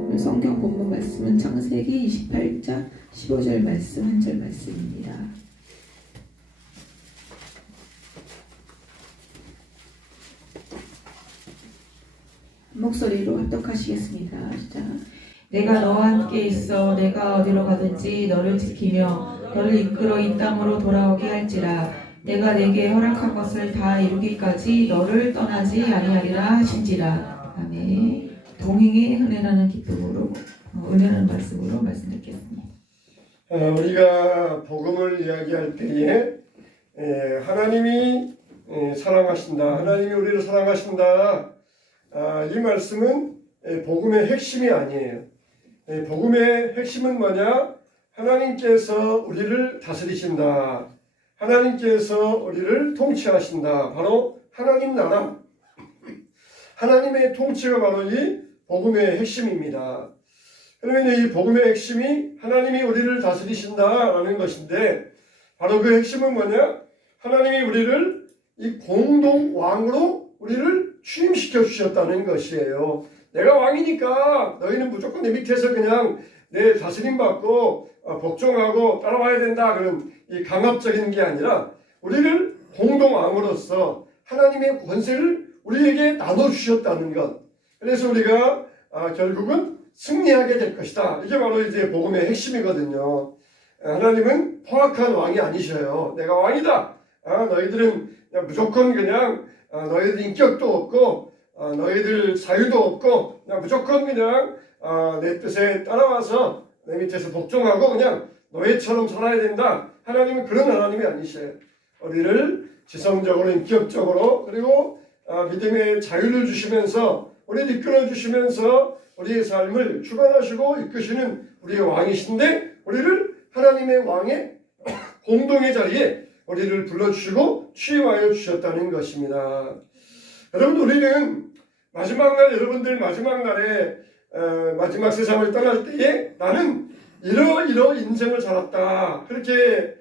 오늘 성경 본문 말씀은 창세기 28장 15절 말씀 한 절 말씀입니다. 한 목소리로 합독하시겠습니다. 시작. 내가 너와 함께 있어 내가 어디로 가든지 너를 지키며 너를 이끌어 이 땅으로 돌아오게 할지라. 내가 내게 허락한 것을 다 이루기까지 너를 떠나지 아니하리라 하신지라. 아멘. 동행의 은혜라는 기쁨으로 은혜라는 말씀으로 말씀 듣겠습니다. 우리가 복음을 이야기할 때에 하나님이 사랑하신다, 하나님이 우리를 사랑하신다, 이 말씀은 복음의 핵심이 아니에요. 복음의 핵심은 뭐냐? 하나님께서 우리를 다스리신다, 하나님께서 우리를 통치하신다. 바로 하나님 나라, 하나님의 통치가 바로 이 복음의 핵심입니다. 그러면 이 복음의 핵심이 하나님이 우리를 다스리신다라는 것인데, 바로 그 핵심은 뭐냐? 하나님이 우리를 이 공동 왕으로 우리를 취임시켜 주셨다는 것이에요. 내가 왕이니까 너희는 무조건 내 밑에서 그냥 내 다스림 받고 복종하고 따라와야 된다, 그런 이 강압적인 게 아니라 우리를 공동 왕으로서 하나님의 권세를 우리에게 나눠 주셨다는 것. 그래서 우리가 결국은 승리하게 될 것이다. 이게 바로 이제 복음의 핵심이거든요. 하나님은 포악한 왕이 아니셔요. 내가 왕이다. 너희들은 그냥 무조건 그냥 너희들 인격도 없고 너희들 자유도 없고 그냥 무조건 그냥 내 뜻에 따라와서 내 밑에서 복종하고 그냥 너희처럼 살아야 된다. 하나님은 그런 하나님이 아니셔요. 우리를 지성적으로, 인격적으로, 그리고 믿음의 자유를 주시면서 우리를 이끌어 주시면서 우리의 삶을 주관하시고 이끄시는 우리의 왕이신데, 우리를 하나님의 왕의 공동의 자리에 우리를 불러주시고 취임하여 주셨다는 것입니다. 여러분, 우리는 마지막 날, 여러분들 마지막 날에 마지막 세상을 떠날 때에 나는 이러 인생을 살았다, 그렇게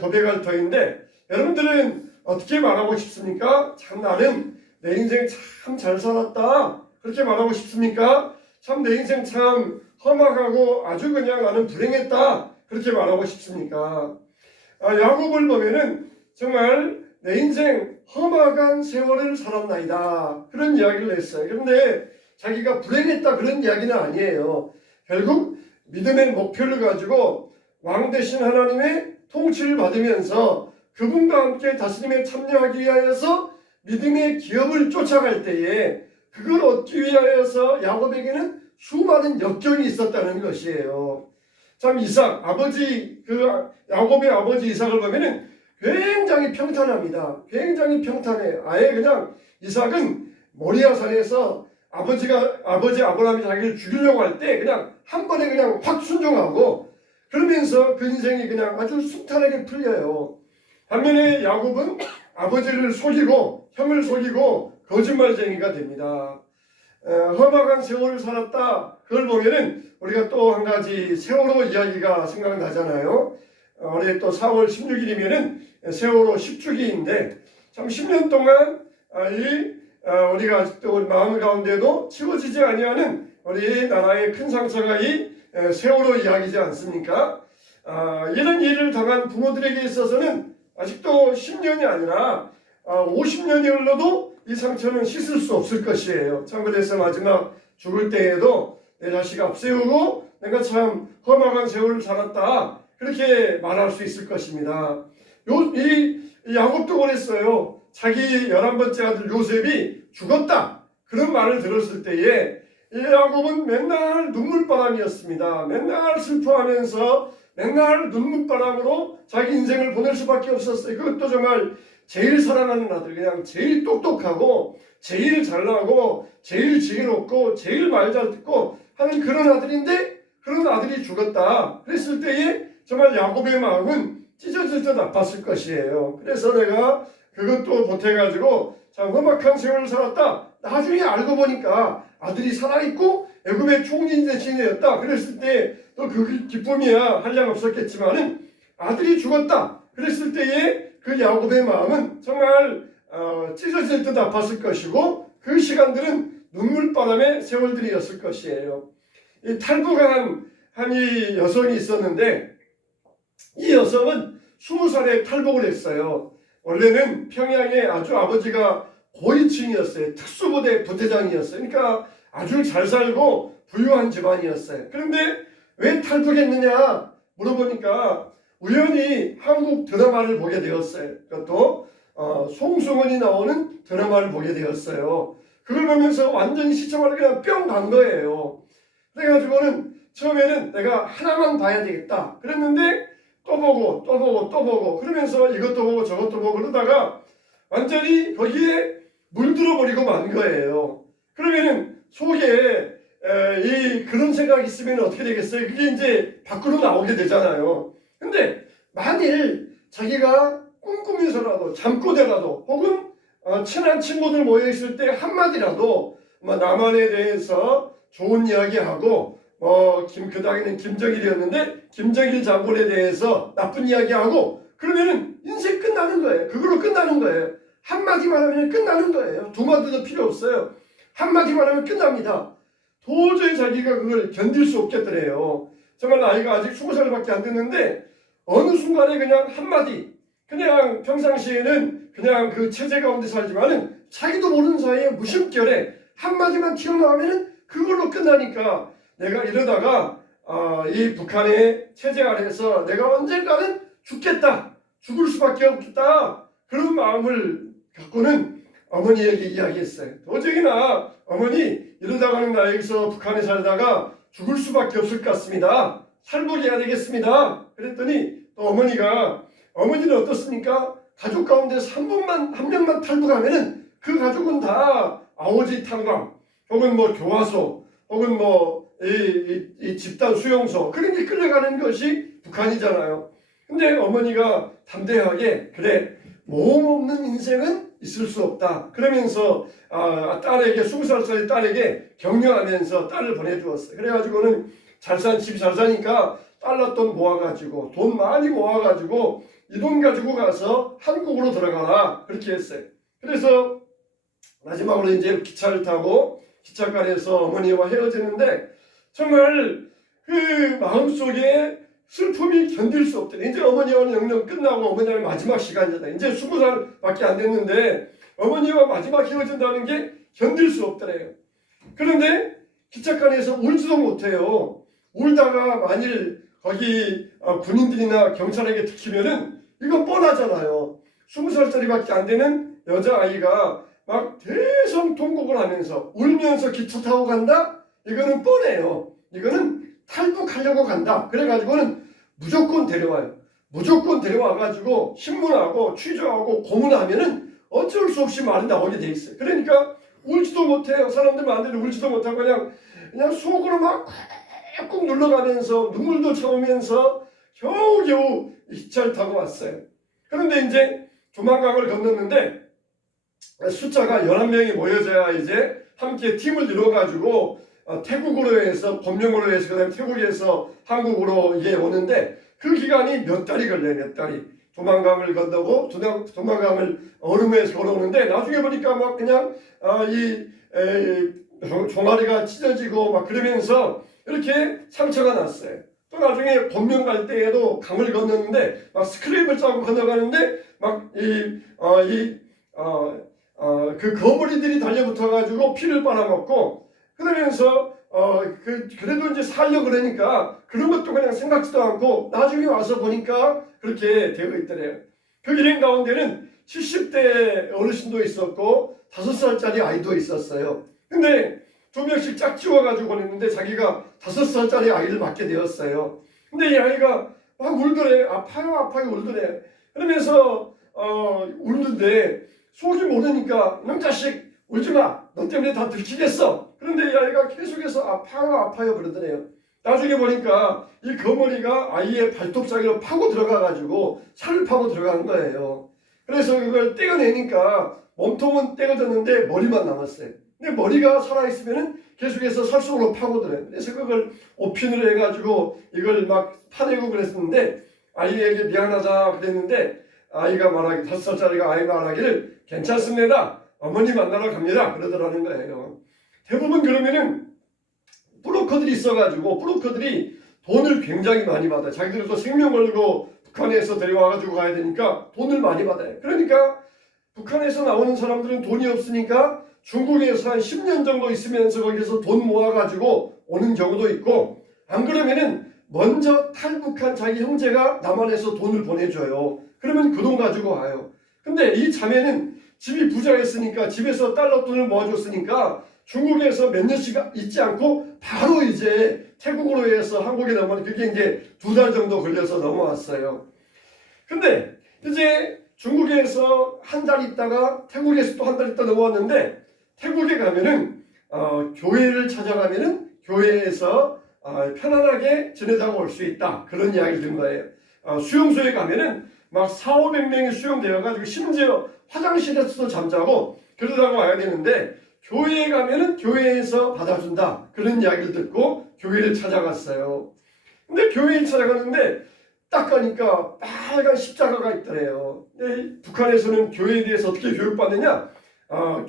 고백할 터인데, 여러분들은 어떻게 말하고 싶습니까? 참 나는 내 인생 참 잘 살았다, 그렇게 말하고 싶습니까? 참 내 인생 참 험악하고 아주 그냥 나는 불행했다, 그렇게 말하고 싶습니까? 야곱을 보면은 정말 내 인생 험악한 세월을 살았나이다, 그런 이야기를 했어요. 그런데 자기가 불행했다 그런 이야기는 아니에요. 결국 믿음의 목표를 가지고 왕 되신 하나님의 통치를 받으면서 그분과 함께 다스림에 참여하기 위하여서 믿음의 기업을 쫓아갈 때에 그걸 얻기 위하여서 야곱에게는 수많은 역경이 있었다는 것이에요. 참 이삭, 야곱의 아버지 이삭을 보면은 굉장히 평탄합니다. 굉장히 평탄해. 아예 그냥 이삭은 모리아산에서 아버지 아브라함이 자기를 죽이려고 할 때 그냥 한 번에 그냥 확 순종하고, 그러면서 그 인생이 그냥 아주 순탄하게 풀려요. 반면에 야곱은 아버지를 속이고 형을 속이고 거짓말쟁이가 됩니다. 험악한 세월을 살았다. 그걸 보면은 우리가 또 한 가지 세월호 이야기가 생각나잖아요. 올해 또 4월 16일이면은 세월호 10주기인데, 참 10년 동안 우리가 아직도 마음 가운데도 치워지지 아니하는 우리 나라의 큰 상처가 이 세월호 이야기지 않습니까? 이런 일을 당한 부모들에게 있어서는 아직도 10년이 아니라 50년이 흘러도 이 상처는 씻을 수 없을 것이에요. 참 그래서 마지막 죽을 때에도 내 자식 앞세우고 내가 참 험악한 세월을 살았다, 그렇게 말할 수 있을 것입니다. 이 야곱도 그랬어요. 자기 11번째 아들 요셉이 죽었다, 그런 말을 들었을 때에 이 야곱은 맨날 눈물바람이었습니다. 맨날 슬퍼하면서 맨날 눈물바람으로 자기 인생을 보낼 수밖에 없었어요. 그것도 정말 제일 사랑하는 아들, 그냥 제일 똑똑하고 제일 잘나고 제일 지혜롭고 제일 말 잘 듣고 하는 그런 아들인데, 그런 아들이 죽었다 그랬을 때에 정말 야곱의 마음은 찢어질 듯 아팠을 것이에요. 그래서 내가 그것도 보태가지고 참 험악한 세월을 살았다, 나중에 알고 보니까 아들이 살아있고 애굽의 총리 대신이었다 그랬을 때 또 그 기쁨이야 한량 없었겠지만은, 아들이 죽었다 그랬을 때에 그 야곱의 마음은 정말 찢어질 듯 아팠을 것이고, 그 시간들은 눈물바람의 세월들이었을 것이에요. 이 탈북한 이 여성이 있었는데 이 여성은 20살에 탈북을 했어요. 원래는 평양에 아주 아버지가 고위층이었어요. 특수부대 부대장이었어요. 그러니까 아주 잘 살고 부유한 집안이었어요. 그런데 왜 탈북했느냐 물어보니까 우연히 한국 드라마를 보게 되었어요. 그것도 송승헌이 나오는 드라마를 보게 되었어요. 그걸 보면서 완전히 시청하러 그냥 뿅 간 거예요. 그래가지고는 처음에는 내가 하나만 봐야 되겠다 그랬는데 또 보고 또 보고 또 보고 그러면서 이것도 보고 저것도 보고 그러다가 완전히 거기에 물들어 버리고 만 거예요. 그러면은 속에 그런 생각이 있으면 어떻게 되겠어요? 그게 이제 밖으로 나오게 되잖아요. 근데 만일 자기가 꿈꾸면서라도 잠꼬대라도 혹은 친한 친구들 모여 있을 때 한마디라도 남한에 대해서 좋은 이야기하고 그 당에는 김정일이었는데 김정일 장군에 대해서 나쁜 이야기하고 그러면은 인생 끝나는 거예요. 그걸로 끝나는 거예요. 한마디만 하면 끝나는 거예요. 두 마디도 필요 없어요. 한마디만 하면 끝납니다. 도저히 자기가 그걸 견딜 수 없겠더래요. 정말 나이가 아직 20살밖에 안 됐는데 어느 순간에 그냥 한마디 그냥 평상시에는 그냥 그 체제 가운데 살지만은 자기도 모르는 사이에 무심결에 한마디만 튀어나오면은 그걸로 끝나니까 내가 이러다가 이 북한의 체제 아래에서 내가 언젠가는 죽겠다. 죽을 수밖에 없겠다. 그런 마음을 갖고는 어머니에게 이야기했어요. 도저히나 어머니 이러다가는 나 여기서 북한에 살다가 죽을 수밖에 없을 것 같습니다. 탈북해야 되겠습니다. 그랬더니 또 어머니는 어떻습니까? 가족 가운데서 한 명만 탈북하면은 그 가족은 다 아오지 탄광 혹은 교화소 혹은 이 집단 수용소 그런 게 끌려가는 것이 북한이잖아요. 근데 어머니가 담대하게 그래 모험 없는 인생은 있을 수 없다. 그러면서 딸에게 20살짜리 딸에게 격려하면서 딸을 보내주었어요. 그래가지고는 집이 잘 사니까 달러돈 모아가지고 돈 많이 모아가지고 이 돈 가지고 가서 한국으로 들어가라 그렇게 했어요. 그래서 마지막으로 이제 기차를 타고 기차간에서 어머니와 헤어지는데 정말 그 마음속에 슬픔이 견딜 수 없더래. 이제 어머니와는 영영 끝나고 어머니와의 마지막 시간이다. 이제 20살밖에 안 됐는데 어머니와 마지막 헤어진다는 게 견딜 수 없더래요. 그런데 기차간에서 울지도 못해요. 울다가 만일 거기 군인들이나 경찰에게 들키면은 이건 뻔하잖아요. 20살짜리밖에 안 되는 여자아이가 막 대성통곡을 하면서 울면서 기차 타고 간다? 이거는 뻔해요. 이거는 탈북하려고 간다. 그래가지고는 무조건 데려와요. 무조건 데려와가지고 신문하고 취조하고 고문하면은 어쩔 수 없이 말이 나오게 돼 있어요. 그러니까 울지도 못해요. 사람들 마음대로 울지도 못하고 그냥 속으로 막 꾹꾹 눌러가면서 눈물도 참으면서 겨우겨우 기차를 타고 왔어요. 그런데 이제 조만강을 건넜는데 숫자가 11명이 모여져야 이제 함께 팀을 이루어가지고 태국으로 해서 법령으로 해서 그다음에 태국에서 한국으로 이게 오는데 그 기간이 몇 달이 걸려요. 몇 달이. 도만강을 건너고 도만강을 얼음에서 걸어오는데 나중에 보니까 막 그냥 종아리가 찢어지고 막 그러면서 이렇게 상처가 났어요. 또 나중에 본명 갈 때에도 강을 건너는데 막 스크랩을 짜고 건너가는데 막 그 거머리들이 달려붙어가지고 피를 빨아먹고 그러면서 그래도 이제 살려 그러니까 그런 것도 그냥 생각지도 않고 나중에 와서 보니까 그렇게 되어 있더래요. 그 일행 가운데는 70대 어르신도 있었고 5살짜리 아이도 있었어요. 근데 2명씩 짝지워가지고 보냈는데 자기가 5살짜리 아이를 맡게 되었어요. 근데 이 아이가 막 울더래. 아파요 울더래. 그러면서 울는데 속이 모르니까 이놈 자식 울지마. 너 때문에 다 들키겠어. 그런데 이 아이가 계속해서 아파요 그러더래요. 나중에 보니까 이 거머리가 아이의 발톱 사이로 파고 들어가가지고 살을 파고 들어간 거예요. 그래서 그걸 떼어내니까 몸통은 떼어졌는데 머리만 남았어요. 근데 머리가 살아있으면은 계속해서 살 속으로 파고들어요. 그래서 그걸 오핀으로 해가지고 이걸 막 파내고 그랬었는데 아이에게 미안하다 그랬는데 아이가 말하기 5살짜리가 아이 말하기를 괜찮습니다. 어머니 만나러 갑니다. 그러더라는 거예요. 대부분 그러면은 브로커들이 있어가지고 브로커들이 돈을 굉장히 많이 받아요. 자기들도 생명 걸고 북한에서 데려와가지고 가야 되니까 돈을 많이 받아요. 그러니까 북한에서 나오는 사람들은 돈이 없으니까 중국에서 한 10년 정도 있으면서 거기서 돈 모아가지고 오는 경우도 있고, 안 그러면은 먼저 탈북한 자기 형제가 남한에서 돈을 보내줘요. 그러면 그 돈 가지고 와요. 근데 이 자매는 집이 부자였으니까 집에서 달러 돈을 모아줬으니까 중국에서 몇 년씩 있지 않고 바로 이제 태국으로 해서 한국에 넘어왔는데 그게 이제 2달 정도 걸려서 넘어왔어요. 근데 이제 중국에서 한 달 있다가 태국에서 또 한 달 있다 넘어왔는데, 태국에 가면은 교회를 찾아가면은 교회에서 편안하게 지내다가 올 수 있다, 그런 이야기를 들은 거예요. 수용소에 가면은 막 400~500명이 수용되어가지고 심지어 화장실에서도 잠자고 그러다가 와야 되는데, 교회에 가면은 교회에서 받아준다, 그런 이야기를 듣고 교회를 찾아갔어요. 근데 교회를 찾아갔는데 딱 가니까 빨간 십자가가 있더래요. 북한에서는 교회에 대해서 어떻게 교육받느냐?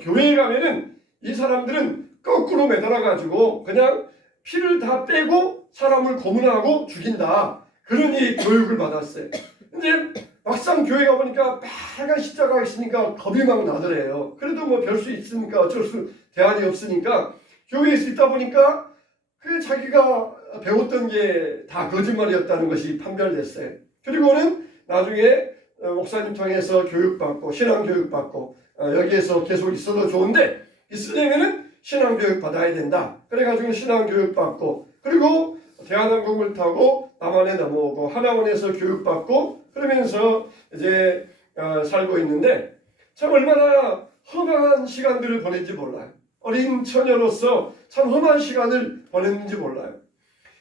교회에 가면은 이 사람들은 거꾸로 매달아가지고 그냥 피를 다 빼고 사람을 고문하고 죽인다, 그러니 교육을 받았어요. 근데 막상 교회 가보니까 빨간 십자가가 있으니까 겁이 막 나더래요. 그래도 뭐 별 수 있으니까 어쩔 수 대안이 없으니까 교회에서 있다 보니까 그 자기가 배웠던 게 다 거짓말이었다는 것이 판별됐어요. 그리고는 나중에 목사님 통해서 교육받고 신앙교육받고 여기에서 계속 있어도 좋은데, 있으려면은 신앙교육 받아야 된다. 그래가지고 신앙교육받고, 그리고 대한항공을 타고 남한에 넘어오고 하나원에서 교육받고 그러면서 이제 살고 있는데, 참 얼마나 험한 시간들을 보냈는지 몰라요. 어린 처녀로서 참 험한 시간을 보냈는지 몰라요.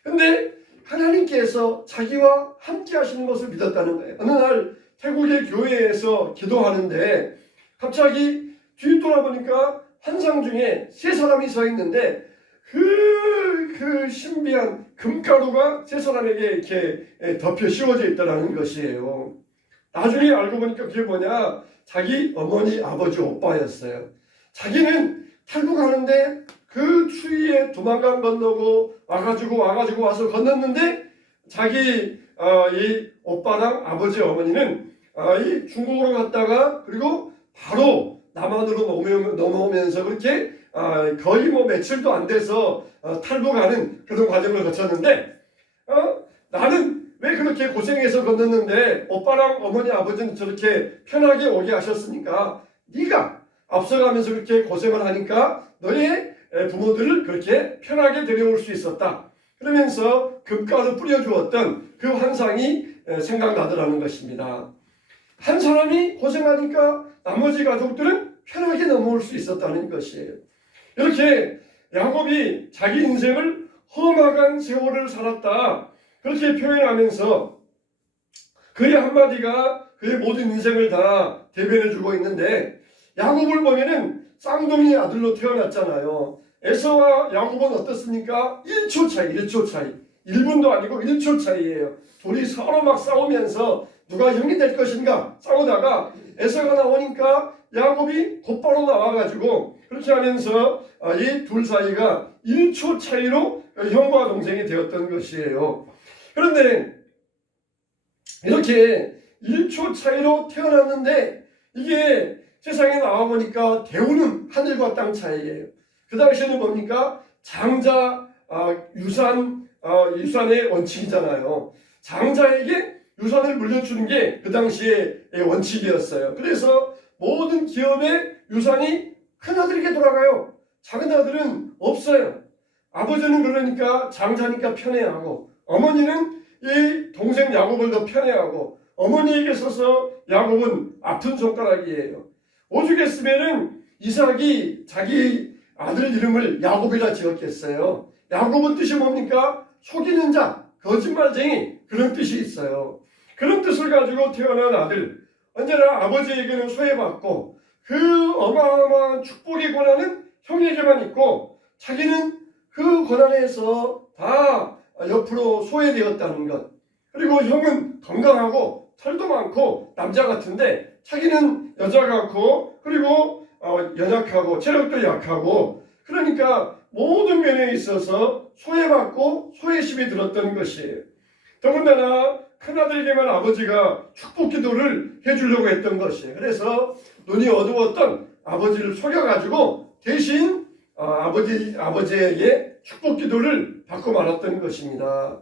근데 하나님께서 자기와 함께 하시는 것을 믿었다는 거예요. 어느 날 태국의 교회에서 기도하는데 갑자기 뒤 돌아보니까 환상 중에 3사람이 서 있는데 그 신비한 금가루가 3사람에게 이렇게 덮여 씌워져 있다는 것이에요. 나중에 알고 보니까 그게 뭐냐, 자기 어머니, 아버지, 오빠였어요. 자기는 탈북하는데 그 추위에 도망간 건너고 와가지고 와서 건넜는데, 자기 이 오빠랑 아버지, 어머니는 이 중국으로 갔다가 그리고 바로 남한으로 넘어오면서 그렇게 거의 뭐 며칠도 안 돼서 탈북하는 그런 과정을 거쳤는데, 나는 왜 그렇게 고생해서 건넜는데 오빠랑 어머니, 아버지는 저렇게 편하게 오게 하셨으니까 네가 앞서가면서 그렇게 고생을 하니까 너의 부모들을 그렇게 편하게 데려올 수 있었다, 그러면서 금가루 뿌려주었던 그 환상이 생각나더라는 것입니다. 한 사람이 고생하니까 나머지 가족들은 편하게 넘어올 수 있었다는 것이에요. 이렇게 야곱이 자기 인생을 험악한 세월을 살았다, 그렇게 표현하면서 그의 한마디가 그의 모든 인생을 다 대변해주고 있는데, 야곱을 보면은 쌍둥이 아들로 태어났잖아요. 에서와 야곱은 어떻습니까? 1초 차이, 1분도 아니고 1초 차이예요. 둘이 서로 막 싸우면서 누가 형이 될 것인가 싸우다가 에서가 나오니까 야곱이 곧바로 나와가지고 그렇게 하면서 이 둘 사이가 1초 차이로 형과 동생이 되었던 것이에요. 그런데 이렇게 1초 차이로 태어났는데 이게 세상에 나와보니까 대우는 하늘과 땅 차이예요. 그 당시에는 뭡니까? 장자 유산의 원칙이잖아요. 장자에게 유산을 물려주는 게 그 당시의 원칙이었어요. 그래서 모든 기업의 유산이 큰 아들에게 돌아가요. 작은 아들은 없어요. 아버지는 그러니까 장자니까 편애하고, 어머니는 이 동생 야곱을 더 편애하고, 어머니에게 있어서 야곱은 아픈 손가락이에요. 오죽했으면은 이삭이 자기 아들 이름을 야곱이라 지었겠어요. 야곱은 뜻이 뭡니까? 속이는 자, 거짓말쟁이, 그런 뜻이 있어요. 그런 뜻을 가지고 태어난 아들, 언제나 아버지에게는 소외받고 그 어마어마한 축복의 권한은 형에게만 있고 자기는 그 권한에서 다 옆으로 소외되었다는 것. 그리고 형은 건강하고 털도 많고 남자 같은데 자기는 여자 같고 그리고 연약하고 체력도 약하고, 그러니까 모든 면에 있어서 소외받고 소외심이 들었던 것이에요. 더군다나 큰아들에게만 아버지가 축복 기도를 해주려고 했던 것이에요. 그래서 눈이 어두웠던 아버지를 속여가지고 대신 아버지에게 축복 기도를 받고 말았던 것입니다.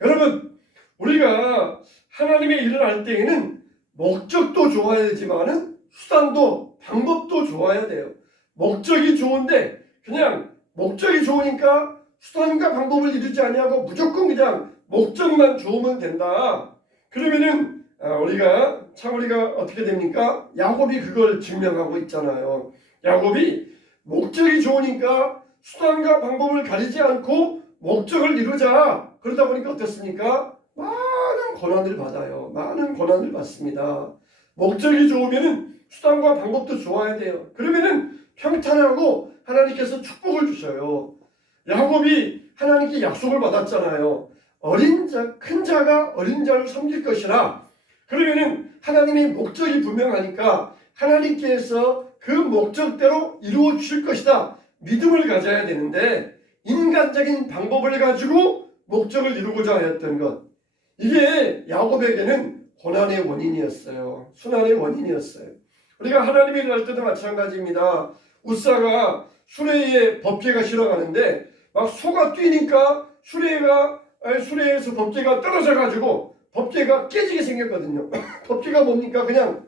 여러분, 우리가 하나님의 일을 할 때에는 목적도 좋아야 되지만은 수단도 방법도 좋아야 돼요. 목적이 좋은데 그냥 목적이 좋으니까 수단과 방법을 이루지 아니하고 무조건 그냥 목적만 좋으면 된다. 그러면은 우리가 어떻게 됩니까? 야곱이 그걸 증명하고 있잖아요. 야곱이 목적이 좋으니까 수단과 방법을 가리지 않고 목적을 이루자. 그러다 보니까 어떻습니까? 많은 고난을 받아요. 많은 고난을 받습니다. 목적이 좋으면은 수단과 방법도 좋아야 돼요. 그러면은 평탄하고 하나님께서 축복을 주셔요. 야곱이 하나님께 약속을 받았잖아요. 큰 자가 어린 자를 섬길 것이라. 그러면은 하나님의 목적이 분명하니까 하나님께서 그 목적대로 이루어 주실 것이다. 믿음을 가져야 되는데 인간적인 방법을 가지고 목적을 이루고자 하였던 것. 이게 야곱에게는 고난의 원인이었어요. 순환의 원인이었어요. 우리가 하나님의 일을 할 때도 마찬가지입니다. 웃사가 수레에 법궤가 실어가는데 막 소가 뛰니까 수레에서 법궤가 떨어져 가지고 법궤가 깨지게 생겼거든요. 법궤가 뭡니까? 그냥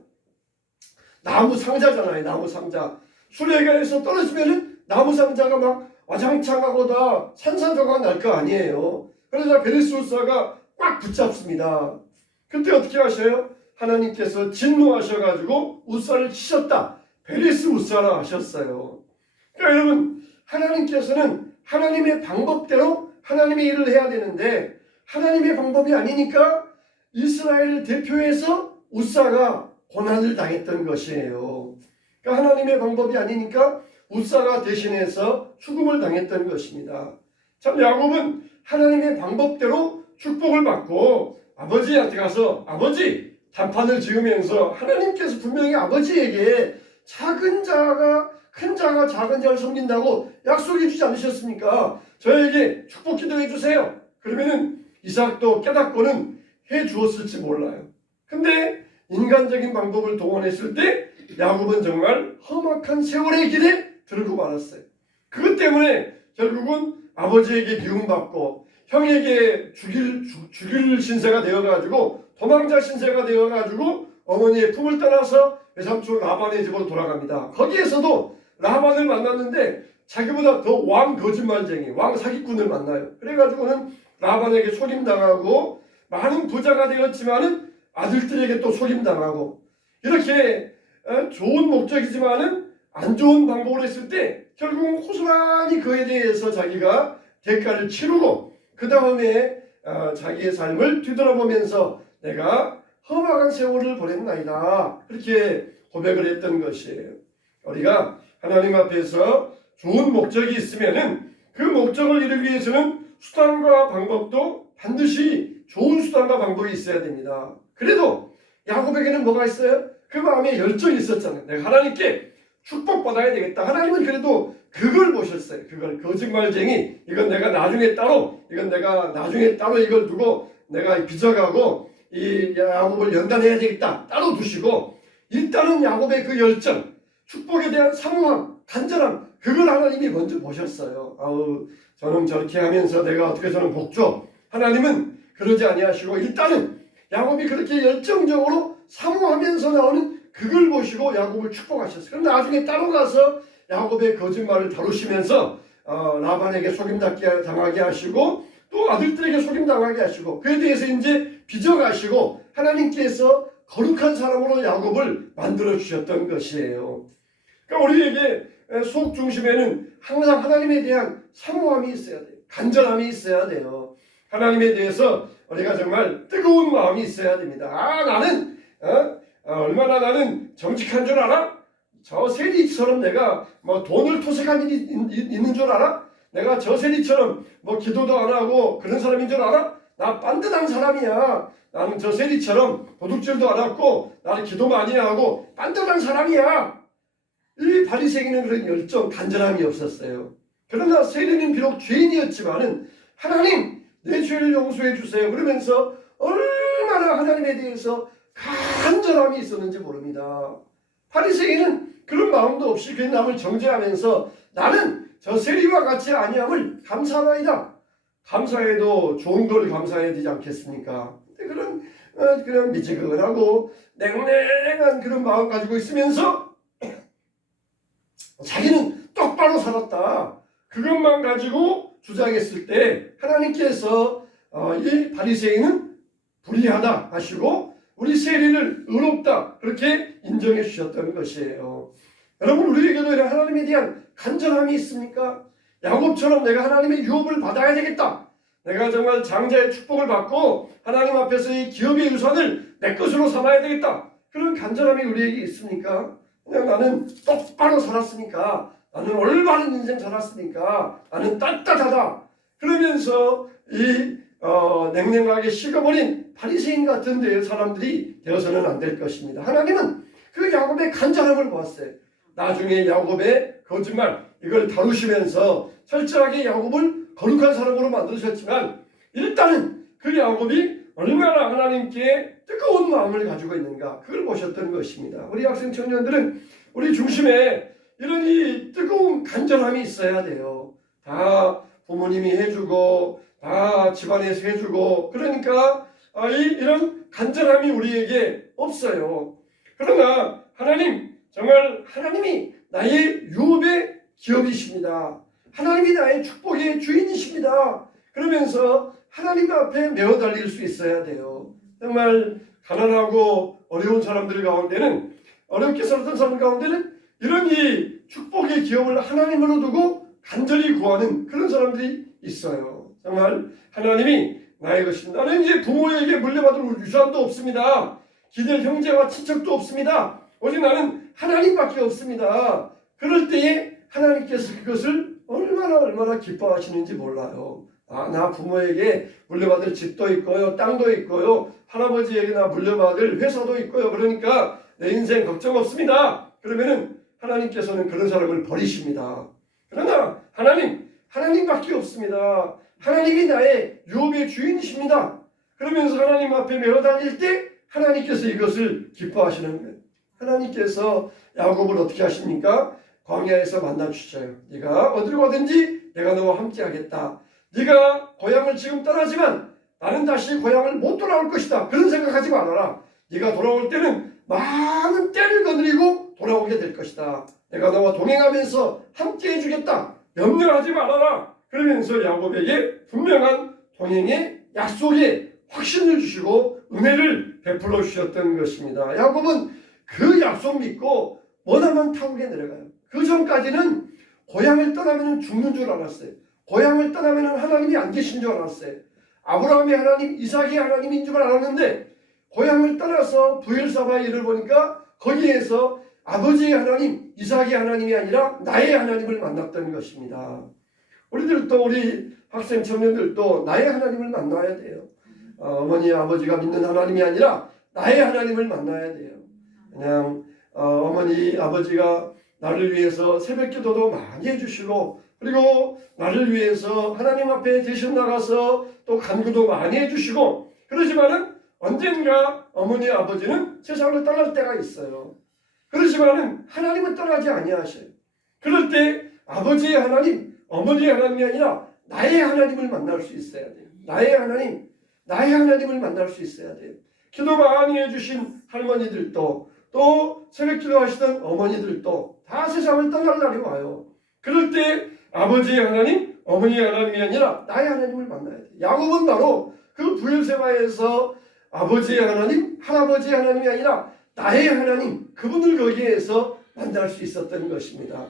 나무 상자잖아요. 나무 상자. 수레가에서 떨어지면은 나무 상자가 막 와장창하고 다 산산조각 날 거 아니에요. 그러자 베레스 웃사가 꽉 붙잡습니다. 그때 어떻게 하셔요? 하나님께서 진노하셔가지고 웃사를 치셨다. 베레스 웃사라 하셨어요. 그러니까 여러분, 하나님께서는 하나님의 방법대로 하나님의 일을 해야 되는데 하나님의 방법이 아니니까 이스라엘을 대표해서 웃사가 고난을 당했던 것이에요. 그러니까 하나님의 방법이 아니니까 웃사가 대신해서 죽음을 당했던 것입니다. 참 야곱은 하나님의 방법대로 축복을 받고 아버지한테 가서 아버지 단판을 지으면서 하나님께서 분명히 아버지에게 작은 자가 큰 자가 작은 자를 섬긴다고 약속해 주지 않으셨습니까? 저에게 축복 기도해 주세요. 그러면은 이삭도 깨닫고는 해 주었을지 몰라요. 근데 인간적인 방법을 동원했을 때 야곱은 정말 험악한 세월의 길에 들고 말았어요. 그것 때문에 결국은 아버지에게 미움받고 형에게 죽일 신세가 되어가지고 도망자 신세가 되어가지고 어머니의 품을 떠나서 외삼촌 라반의 집으로 돌아갑니다. 거기에서도 라반을 만났는데 자기보다 더 왕 거짓말쟁이, 왕 사기꾼을 만나요. 그래가지고는 라반에게 속임당하고 많은 부자가 되었지만은 아들들에게 또 속임당하고 이렇게 좋은 목적이지만은 안 좋은 방법으로 했을 때 결국은 호소라니 그에 대해서 자기가 대가를 치르고 그 다음에 자기의 삶을 뒤돌아보면서 내가 험악한 세월을 보냈나이다. 그렇게 고백을 했던 것이에요. 우리가 하나님 앞에서 좋은 목적이 있으면은 그 목적을 이루기 위해서는 수단과 방법도 반드시 좋은 수단과 방법이 있어야 됩니다. 그래도 야곱에게는 뭐가 있어요? 그 마음에 열정이 있었잖아요. 내가 하나님께 축복받아야 되겠다. 하나님은 그래도 그걸 보셨어요. 그걸 거짓말쟁이 이건 내가 나중에 따로 이걸 두고 내가 빚어가고 이 야곱을 연단해야 되겠다. 따로 두시고 일단은 야곱의 그 열정, 축복에 대한 사모함, 간절함 그걸 하나님이 먼저 보셨어요. 저는 저렇게 하면서 내가 어떻게 저는 복 줘. 하나님은 그러지 아니하시고 일단은 야곱이 그렇게 열정적으로 사모하면서 나오는 그걸 보시고 야곱을 축복하셨어요. 그럼 나중에 따로 가서 야곱의 거짓말을 다루시면서 라반에게 속임당하게 하시고 또 아들들에게 속임당하게 하시고 그에 대해서 이제 빚어가시고 하나님께서 거룩한 사람으로 야곱을 만들어 주셨던 것이에요. 그러니까 우리에게 속 중심에는 항상 하나님에 대한 사모함이 있어야 돼요. 간절함이 있어야 돼요. 하나님에 대해서 우리가 정말 뜨거운 마음이 있어야 됩니다. 나는 얼마나 나는 정직한 줄 알아? 저 세리처럼 내가 뭐 돈을 토색한 일이 있는 줄 알아? 내가 저 세리처럼 뭐 기도도 안 하고 그런 사람인 줄 알아? 나 빤듯한 사람이야. 나는 저 세리처럼 도둑질도 안 하고 나는 기도 많이 하고 빤듯한 사람이야. 이 바리새인은 그런 열정, 간절함이 없었어요. 그러나 세리는 비록 죄인이었지만은 하나님 내 죄를 용서해 주세요 그러면서 얼마나 하나님에 대해서 간절함이 있었는지 모릅니다. 바리새인은 그런 마음도 없이 그 남을 정죄하면서 나는 저 세리와 같이 아니함을 감사하나이다. 감사해도 좋은 걸 감사해야 되지 않겠습니까? 그런 그냥 미지근하고 냉랭한 그런 마음 가지고 있으면서 자기는 똑바로 살았다. 그것만 가지고 주장했을 때 하나님께서 이 바리새인은 불의하다 하시고 우리 세리를 의롭다 그렇게 인정해 주셨던 것이에요. 여러분 우리에게도 이런 하나님에 대한 간절함이 있습니까? 야곱처럼 내가 하나님의 유업을 받아야 되겠다. 내가 정말 장자의 축복을 받고 하나님 앞에서 이 기업의 유산을 내 것으로 삼아야 되겠다. 그런 간절함이 우리에게 있습니까? 그냥 나는 똑바로 살았으니까, 나는 올바른 인생 살았으니까, 나는 떳떳하다. 그러면서 이 냉랭하게 식어버린 바리새인 같은 데 사람들이 되어서는 안 될 것입니다. 하나님은 그 야곱의 간절함을 보았어요. 나중에 야곱의 거짓말 이걸 다루시면서 철저하게 야곱을 거룩한 사람으로 만드셨지만 일단은 그 야곱이 얼마나 하나님께 뜨거운 마음을 가지고 있는가 그걸 보셨던 것입니다. 우리 학생 청년들은 우리 중심에 이런 이 뜨거운 간절함이 있어야 돼요. 다 부모님이 해주고 다 집안에서 해주고 그러니까 이런 간절함이 우리에게 없어요. 그러나 하나님 정말 하나님이 나의 유업의 기업이십니다. 하나님이 나의 축복의 주인이십니다. 그러면서 하나님 앞에 메어 달릴 수 있어야 돼요. 정말 가난하고 어려운 사람들 가운데는 어렵게 살았던 사람 가운데는 이런 이 축복의 기업을 하나님으로 두고 간절히 구하는 그런 사람들이 있어요. 정말 하나님이 나의 것입니다. 나는 이제 부모에게 물려받을 유산도 없습니다. 기댈 형제와 친척도 없습니다. 오직 나는 하나님밖에 없습니다. 그럴 때에 하나님께서 그것을 얼마나 기뻐하시는지 몰라요. 나 부모에게 물려받을 집도 있고요, 땅도 있고요, 할아버지에게 나 물려받을 회사도 있고요. 그러니까 내 인생 걱정 없습니다. 그러면은 하나님께서는 그런 사람을 버리십니다. 그러나 하나님밖에 없습니다. 하나님이 나의 유업의 주인이십니다. 그러면서 하나님 앞에 메어 달릴 때 하나님께서 이것을 기뻐하시는 거예요. 하나님께서 야곱을 어떻게 하십니까? 광야에서 만나 주셔요. 네가 어디로 가든지 내가 너와 함께 하겠다. 네가 고향을 지금 떠나지만 나는 다시 고향을 못 돌아올 것이다. 그런 생각하지 말아라. 네가 돌아올 때는 많은 때를 거느리고 돌아오게 될 것이다. 내가 너와 동행하면서 함께 해주겠다. 염려하지 말아라. 그러면서 야곱에게 분명한 동행의 약속의 확신을 주시고 은혜를 베풀어 주셨던 것입니다. 야곱은 그 약속 믿고 머나먼 타국에 내려가요. 그 전까지는 고향을 떠나면 죽는 줄 알았어요. 고향을 떠나면 하나님이 안 계신 줄 알았어요. 아브라함의 하나님, 이삭의 하나님인 줄 알았는데 고향을 떠나서 부엘사바에 이를 보니까 거기에서 아버지의 하나님, 이삭의 하나님이 아니라 나의 하나님을 만났던 것입니다. 우리들도 우리 학생 청년들도 나의 하나님을 만나야 돼요. 어머니 아버지가 믿는 하나님이 아니라 나의 하나님을 만나야 돼요. 그냥 어머니 아버지가 나를 위해서 새벽기도도 많이 해주시고 그리고 나를 위해서 하나님 앞에 대신 나가서 또 간구도 많이 해주시고 그러지만은 언젠가 어머니 아버지는 세상을 떠날 때가 있어요. 그렇지만은 하나님은 떠나지 아니하셔요. 그럴 때 아버지의 하나님, 어머니의 하나님이 아니라 나의 하나님을 만날 수 있어야 돼요. 나의 하나님을 만날 수 있어야 돼요. 기도 많이 해주신 할머니들도 또 새벽기도 하시던 어머니들도 다 세상을 떠날 날이 와요. 그럴 때 아버지의 하나님, 어머니의 하나님이 아니라 나의 하나님을 만나야 돼요. 야곱은 바로 그 부엘세바에서 아버지의 하나님, 할아버지의 하나님이 아니라 나의 하나님, 그분을 거기에서 만날 수 있었던 것입니다.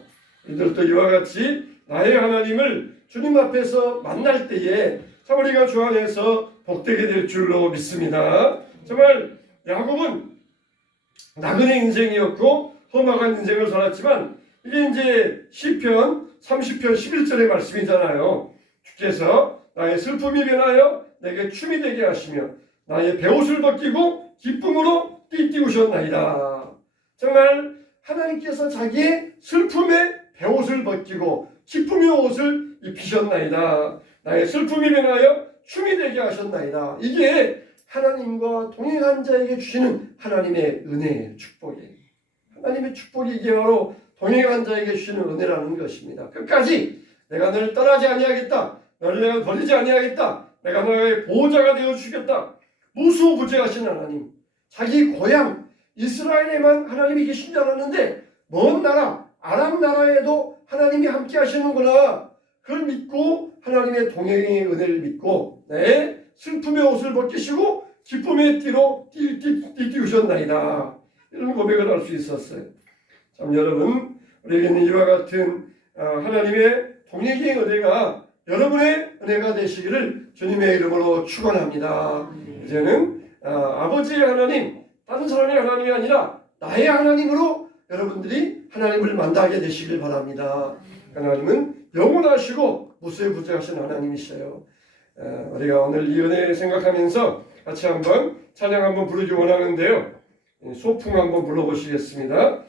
이들도 이와 같이 나의 하나님을 주님 앞에서 만날 때에 참 우리가 주 안에서 복되게 될 줄로 믿습니다. 정말 야곱은 나그네 인생이었고 험악한 인생을 살았지만 이게 이제 시편 30편 11절의 말씀이잖아요. 주께서 나의 슬픔이 변하여 내게 춤이 되게 하시며 나의 베옷을 벗기고 기쁨으로 띠띠우셨나이다. 정말 하나님께서 자기의 슬픔의 베옷을 벗기고 기쁨의 옷을 입히셨나이다. 나의 슬픔이 변하여 춤이 되게 하셨나이다. 이게 하나님과 동행한 자에게 주시는 하나님의 은혜의 축복이에요. 하나님의 축복이 이게 바로 동행한 자에게 주시는 은혜라는 것입니다. 끝까지 내가 너를 떠나지 아니하겠다. 너를 내가 버리지 아니하겠다. 내가 너의 보호자가 되어주시겠다. 무소부재하신 하나님. 자기 고향 이스라엘에만 하나님이 계신 줄 알았는데 먼 나라 아람 나라에도 하나님이 함께 하시는구나. 그걸 믿고 하나님의 동행의 은혜를 믿고 내 슬픔의 옷을 벗기시고 기쁨의 띠로 띠우셨나이다. 이런 고백을 할 수 있었어요. 참 여러분, 우리에게는 이와 같은 하나님의 동행의 은혜가 여러분의 은혜가 되시기를 주님의 이름으로 축원합니다. 이제는 아버지의 하나님, 다른 사람의 하나님이 아니라 나의 하나님으로 여러분들이 하나님을 만나게 되시길 바랍니다. 하나님은 영원하시고 무소부재하신 하나님이셔요. 우리가 오늘 이 은혜 생각하면서 같이 한번 찬양 한번 부르기 원하는데요. 소풍 한번 불러보시겠습니다.